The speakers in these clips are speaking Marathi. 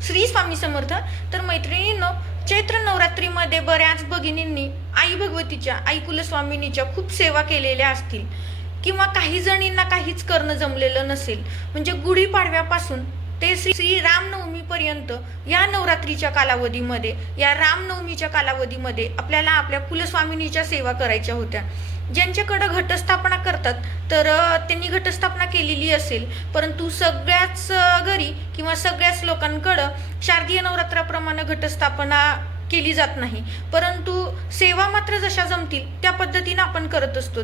श्री स्वामी समर्थ. तर मैत्रिणींनो, चैत्र नवरात्रीमध्ये बऱ्याच भगिनींनी आई भगवतीच्या, आई कुलस्वामिनीच्या खूप सेवा केलेल्या असतील किंवा काही जणींना काहीच करणं जमलेलं नसेल. म्हणजे गुढीपाडव्यापासून ते श्री रामनवमीपर्यंत या नवरात्रीच्या कालावधीमध्ये, या रामनवमीच्या कालावधीमध्ये आपल्याला आपल्या कुलस्वामिनीच्या सेवा करायच्या होत्या. ज्यांच्याकडं घटस्थापना करतात तर त्यांनी घटस्थापना केलेली असेल, परंतु सगळ्याच घरी किंवा सगळ्याच लोकांकडं शारदीय नवरात्राप्रमाणे घटस्थापना केली जात नाही, परंतु सेवा मात्र जशा जमतील त्या पद्धतीनं आपण करत असतो.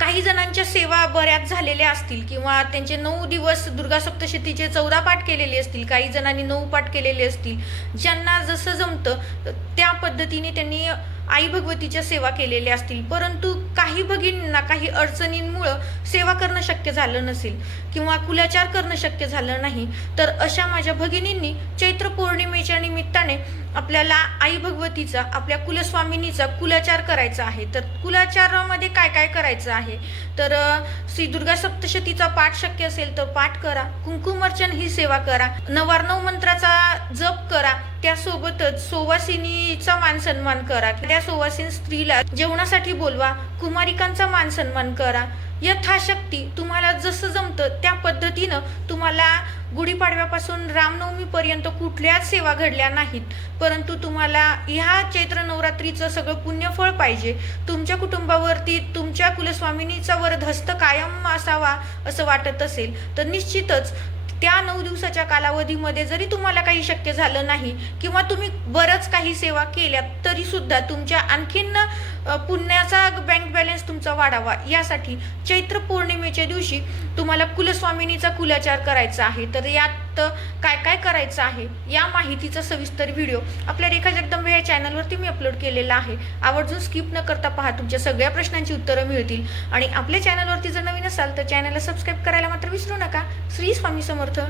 काही जणांच्या सेवा बऱ्याच झालेल्या असतील किंवा त्यांचे 9 दिवस दुर्गा सप्तशतीचे 14 पाठ केलेले असतील, काही जणांनी 9 पाठ केलेले असतील. ज्यांना जसं जमतं त्या पद्धतीने त्यांनी आई भगवतीच्या सेवा केलेल्या असतील, परंतु काही भगिनींना काही अडचणींमुळं सेवा करणं शक्य झालं नसेल किंवा कुलाचार करणं शक्य झालं नाही, तर अशा माझ्या भगिनींनी चैत्र पौर्णिमेच्या निमित्ताने आपल्याला आई भगवतीचा, आपल्या कुलस्वामिनीचा कुलाचार करायचा आहे. तर कुलाचारामध्ये काय काय करायचं आहे, तर श्री दुर्गा सप्तशतीचा पाठ शक्य असेल तर पाठ करा, कुंकुमार्चन ही सेवा करा, नवार्णव मंत्राचा जप करा, त्यासोबतच सुवासिनीचा मान सन्मान करा, त्या सुवासिनी स्त्रीला जेवणासाठी बोलवा, कुमारिकांचा मान सन्मान करा. यथाशक्ती तुम्हाला जसं जमतं त्या पद्धतीनं तुम्हाला गुढीपाडव्यापासून रामनवमीपर्यंत कुठल्याच सेवा घडल्या नाहीत, परंतु तुम्हाला ह्या चैत्र नवरात्रीचं सगळं पुण्यफळ पाहिजे, तुमच्या कुटुंबावरती तुमच्या कुलस्वामिनीचा वरदहस्त कायम असावा असं वाटत असेल, तर निश्चितच त्या 9 दिवसाच्या कालावधीमध्ये जरी तुम्हाला काही शक्य झालं नाही किंवा तुम्ही बरंच काही सेवा केल्यात तरी सुद्धा तुमच्या आणखीन पुण्याचा बँक बॅलन्स तुमचा वाढावा, यासाठी चैत्र पौर्णिमेच्या दिवशी तुम्हाला कुलस्वामिनीचा कुलाचार करायचा आहे. तर यात काय काय करायचं आहे या माहितीचा सविस्तर व्हिडिओ आपल्या रेखा जगदंबे या चॅनलवरती मी अपलोड केलेला आहे. आवर्जून स्किप न करता पहा, तुमच्या सगळ्या प्रश्नांची उत्तरं मिळतील. आणि आपल्या चॅनलवरती जर नवीन असाल तर चॅनलला सबस्क्राईब करायला मात्र विसरू नका. श्री स्वामी समर्थ.